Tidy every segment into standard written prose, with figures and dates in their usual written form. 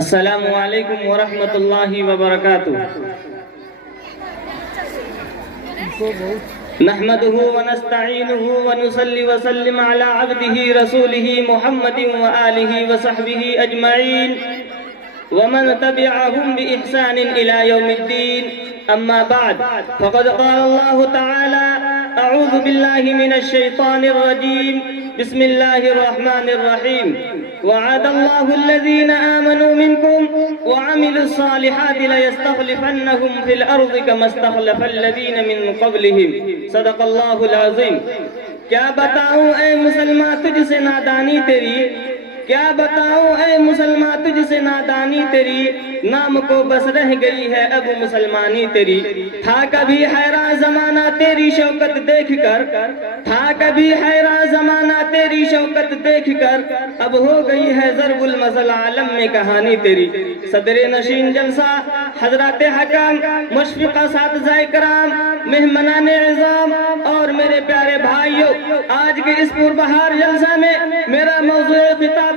السلام علیکم ورحمۃ اللہ وبرکاتہ۔ نحمده ونستعینه ونصلی وسلم علی عبده رسوله محمد وآلہ وصحبہ اجمعین ومن تبعهم بإحسان إلى يوم الدين، أما بعد فقد قال الله تعالى: أعوذ بالله من الشيطان الرجيم، بسم الله الرحمن الرحيم، وعد الله الذين آمنوا منكم وعملوا الصالحات ليستخلفنهم في الأرض كما استخلف الذين من قبلهم، صدق الله العظيم۔ کیا بتاؤں اے مسلمان تجھ سے نادانی تیری، کیا بتاؤں اے مسلمان تجھ سے نادانی تیری، نام کو بس رہ گئی ہے اب مسلمانی تیری۔ تھا کبھی حیران زمانہ تیری شوکت دیکھ کر، تھا کبھی حیران زمانہ تیری شوکت دیکھ کر، اب ہو گئی ہے ضرب المثل عالم میں کہانی تیری۔ صدر نشین جلسہ حضرات حکام، مشفقہ اساتذہ کرام، مہمانان اعظام اور میرے پیارے بھائیوں، آج کے اس پربہار جلسہ میں میرا موضوع خطابت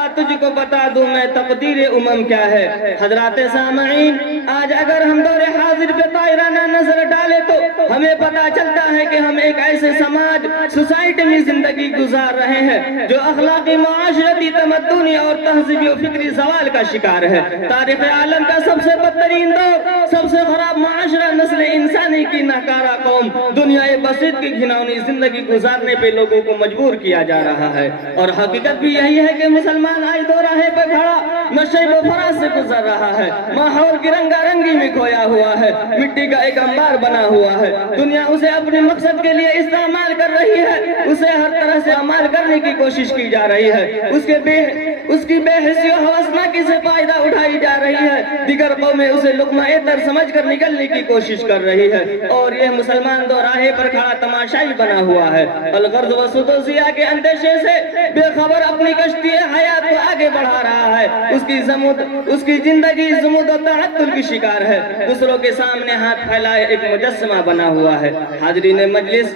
آج تجھ کو بتا دوں میں تقدیر امم کیا ہے۔ حضرات سامعین، آج اگر ہم دور حاضر پہ طائرانہ نظر ڈالے تو ہمیں پتا چلتا ہے کہ ہم ایک ایسے سماج سوسائٹی میں زندگی گزار رہے ہیں جو اخلاقی، معاشرتی، تمدنی اور تہذیبی و فکری زوال کا شکار ہے۔ تاریخ عالم کا سب سے بدترین دور، سب سے خراب معاشرہ، نسل انسانی کی ناکارہ قوم دنیا بسیط کی گھناؤنی زندگی گزارنے پہ لوگوں کو مجبور کیا جا رہا ہے، اور حقیقت بھی یہی ہے کہ مسلمان آج دو راہے پہ کھڑا نشے و فراز سے گزر رہا ہے، ماحول کی رنگا رنگی میں کھویا ہوا ہے، مٹی کا ایک انبار بنا ہوا ہے۔ دنیا اسے اپنے مقصد کے لیے استعمال کر رہی ہے، اسے ہر طرح سے عمال کرنے کی کوشش کی جا رہی ہے، اس کی بے حسی و حوثناکی سے فائدہ اٹھائی جا رہی ہے، دیگر قومیں اسے لقمہ تر سمجھ کر نکلنے کی کوشش کر رہی ہے، اور یہ مسلمان دو راہے پر کھڑا تماشائی بنا ہوا ہے۔ الغرض و سدوسیہ کے اندیشے سے بے خبر اپنی کشتی حیات کو آگے بڑھا رہا ہے، اس کی زندگی زمود و تعطل کی شکار ہے، دوسروں کے سامنے ہاتھ پھیلائے ایک مجسمہ بنا ہوا ہے۔ حاضرین مجلس،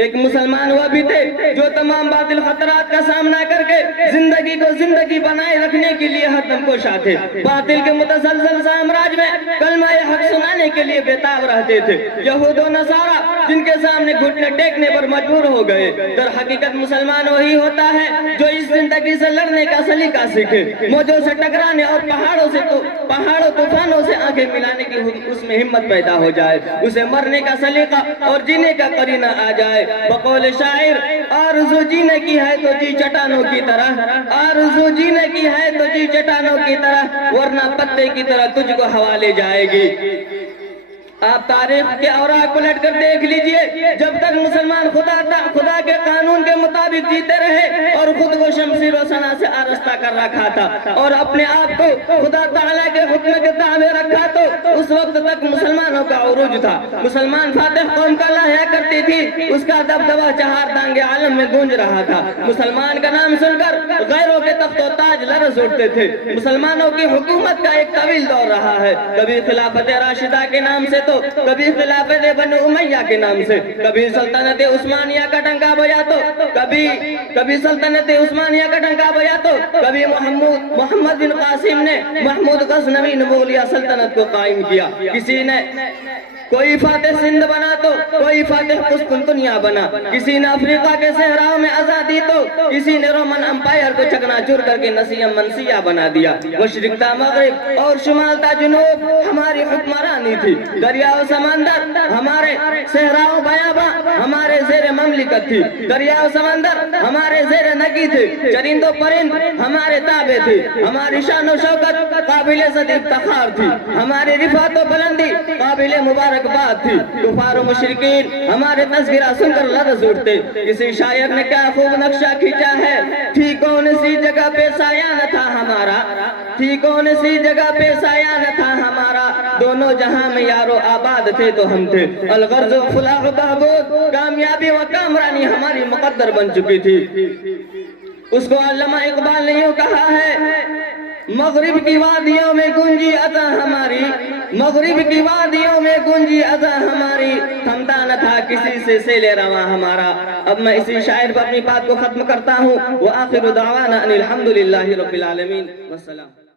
ایک مسلمان وہ بھی تھے جو تمام باطل خطرات کا سامنا کر کے زندگی کو زندگی بنائے رکھنے کے لیے ہر دم کوشاں تھے، باطل کے متزلزل سامراج میں کلمہ حق سنانے کے لیے بےتاب رہتے تھے۔ یہود و نصارہ جن کے سامنے گھٹنے ٹیکنے پر مجبور ہو گئے۔ در حقیقت مسلمان وہی ہوتا ہے جو اس زندگی سے لڑنے کا سلیقہ سیکھے، موجوں سے ٹکرانے اور پہاڑوں طوفانوں سے آنکھیں ملانے کی اس میں ہمت پیدا ہو جائے، اسے مرنے کا سلیقہ اور جینے کا قرینہ آ جائے۔ بقول شاعر، آرزو جینے کی ہے تو جی چٹانوں کی طرح، آرزو جینے کی ہے تو جی چٹانوں کی طرح، ورنہ پتے کی طرح تجھ کو حوالے جائے گی۔ آپ تاریخ کے اوراق پلٹ کر دیکھ لیجئے، جب تک مسلمان خدا کے قانون کے مطابق جیتے رہے اور خود کو شمشیر و سنا سے آراستہ کر رکھا تھا اور اپنے آپ کو خدا تعالیٰ کے حکم کے تابع رکھا، تو اس وقت تک مسلمانوں کا عروج تھا، مسلمان فاتح قوم کا لاحیا کرتی تھی، اس کا دبدبہ چہار دانگ عالم میں گونج رہا تھا۔ مسلمان کا نام سن کر غیروں کے تخت و تاج لرز اٹھتے تھے۔ مسلمانوں کی حکومت کا ایک طویل دور رہا ہے، کبھی خلافت راشدہ کے نام سے، کبھی خلافت بنو امیہ کے نام سے، کبھی سلطنت عثمانیہ کا ڈنکا بجا تو کبھی سلطنت عثمانیہ کا ڈنکا بجا تو کبھی محمد بن قاسم نے محمود غزنوی مغلیہ سلطنت کو قائم کیا۔ کسی نے کوئی فاتح سندھ بنا تو کوئی فاتح قسطنطنیہ بنا، کسی نے افریقہ کے صحراؤں میں آزادی تو کسی نے رومن امپائر کو چکنا چور کر کے نسیم منسیہ بنا دیا۔ مشرق تا مغرب اور شمال تا جنوب ہماری حکمرانی تھی، دریا و سمندر ہمارے، صحراؤں بیاباں ہمارے زیر مملکت تھی، دریا و سمندر ہمارے زیر نگی تھے، چرند و پرند ہمارے تابع تھے، ہماری شان و شوکت قابل زد افتخار تھی، ہماری رفعت و بلندی قابل مبارک بات تھی، کفار و مشرکین ہمارے تذکرہ سن کر لرز اٹھتے۔ کسی شاعر نے کیا خوب نقشہ کھینچا ہے، تھی کون سی جگہ پہ سایہ نہ تھا ہمارا، تھی کون سی جگہ پہ سایہ نہ تھا ہمارا، دونوں جہاں میں یارو آباد تھے تو ہم تھے۔ الغرض و فلاح و بہبود، کامیابی و کامرانی ہماری مقدر بن چکی تھی۔ اس کو علامہ اقبال نے یوں کہا ہے، مغرب کی وادیوں میں گونجی عطا ہماری، مغرب کی وادیوں میں گونجی اذاں ہماری، تھمتا نہ تھا کسی سے سیل رواں ہمارا۔ اب میں اسی شاعر پر اپنی بات کو ختم کرتا ہوں۔ وآخر دعوانا ان الحمدللہ رب العالمین، والسلام۔